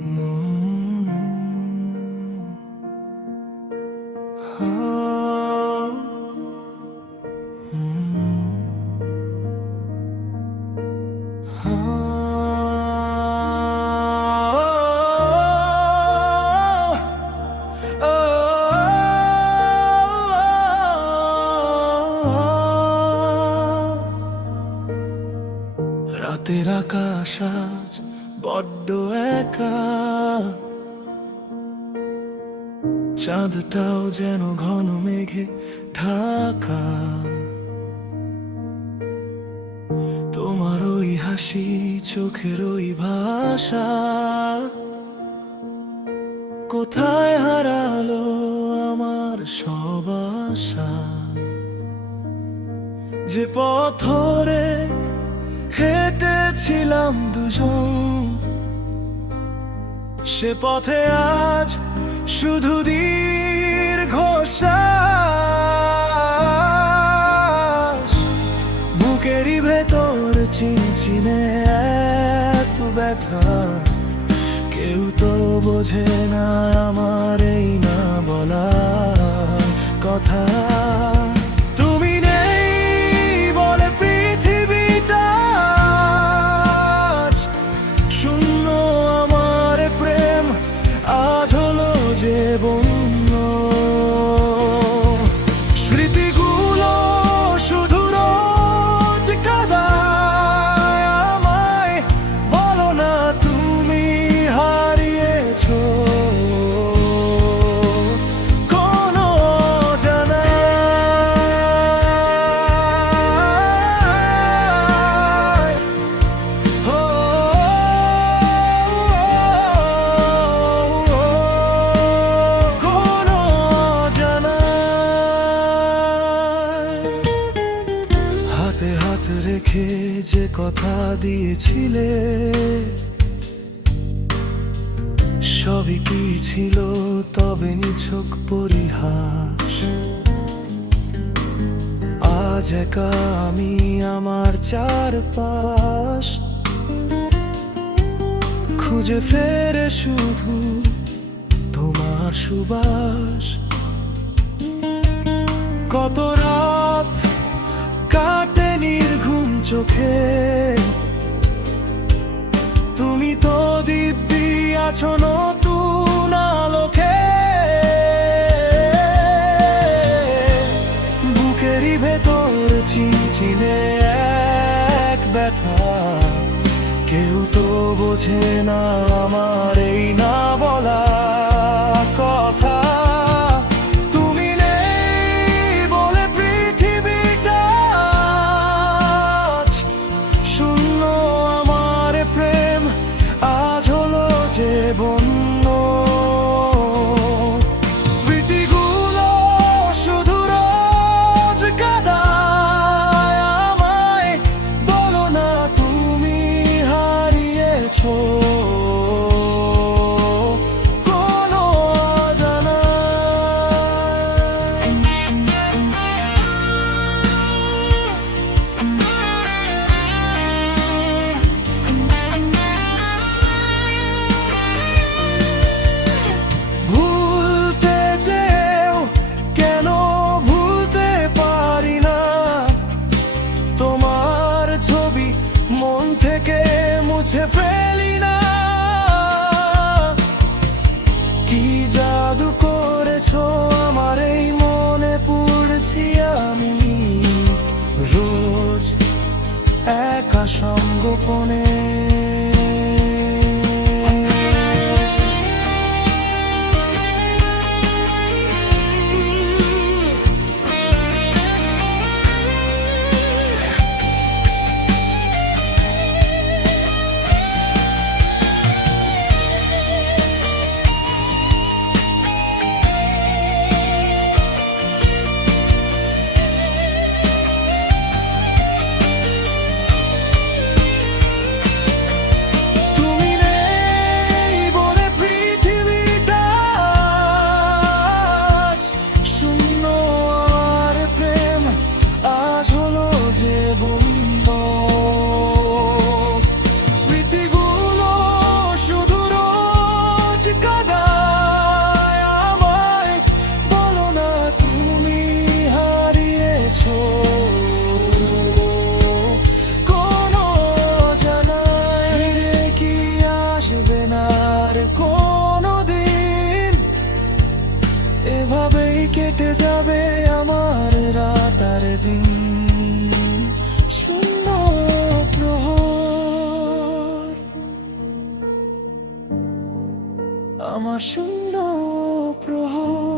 মন, হা, হা, রাতের আকাশ আজ বড্ড একা, চাঁদটাও যেন ঘন মেঘে ঢাকা। তোমার ওই হাসি, চোখের ওই ভাষা, কোথায় হারালো আমার সব আশা। যে পথরে হেঁটেছিলাম দুজন, সে পথে আজ শুধু দীর্ঘশ্বাস। বুকেরই ভেতর চিনচিনে এক ব্যথা, কেউ তো বোঝে না আমার এই না বলা কথা। তুমি নেই বলে পৃথিবীটা আজ শূন্য, আমার প্রেম আজ হলো যে বন্য। স্মৃতিগুলো শুধু রোজ কাঁদায় আমায়, বলো না তুমি হারিয়েছো কোনো অজানায়। ও, কোনো অজানায়। হাতে হাত রেখে যে কথা দিয়েছিলে, সবই কি ছিল তবে নিছক পরিহাস। আজ একা আমি আমার চারপাশ, খুঁজে ফেরে শুধু তোমার সুবাস। কত রাত কাটে নির্ঘুম চোখে, তুমি তো দিব্যি আছো নতুন আলোকে। বুকেরই ভেতর চিনচিনে এক ব্যথা, কেউ তো বোঝে না আমার এই না বলা কথা। তুমি নেই বলে পৃথিবীটা আজ শূন্য, আমার প্রেম আজ হলো যে বন্য। স্মৃতিগুলো শুধু রোজ কাঁদায় আমায়, বলো না তুমি হারিয়েছো কোনো অজানায়। ভুলতে চেয়েও কেন ভুলতে পারি না, তোমার ছবি মন থেকে মুছে ফেলি না। কি জাদু করেছো আমার এই মনে, পড়ছি আমি রোজ একা সঙ্গোপনে। কেটে যাবে আমার রাত আর দিন, শূন্য প্রহর, আমার শূন্য প্রহর।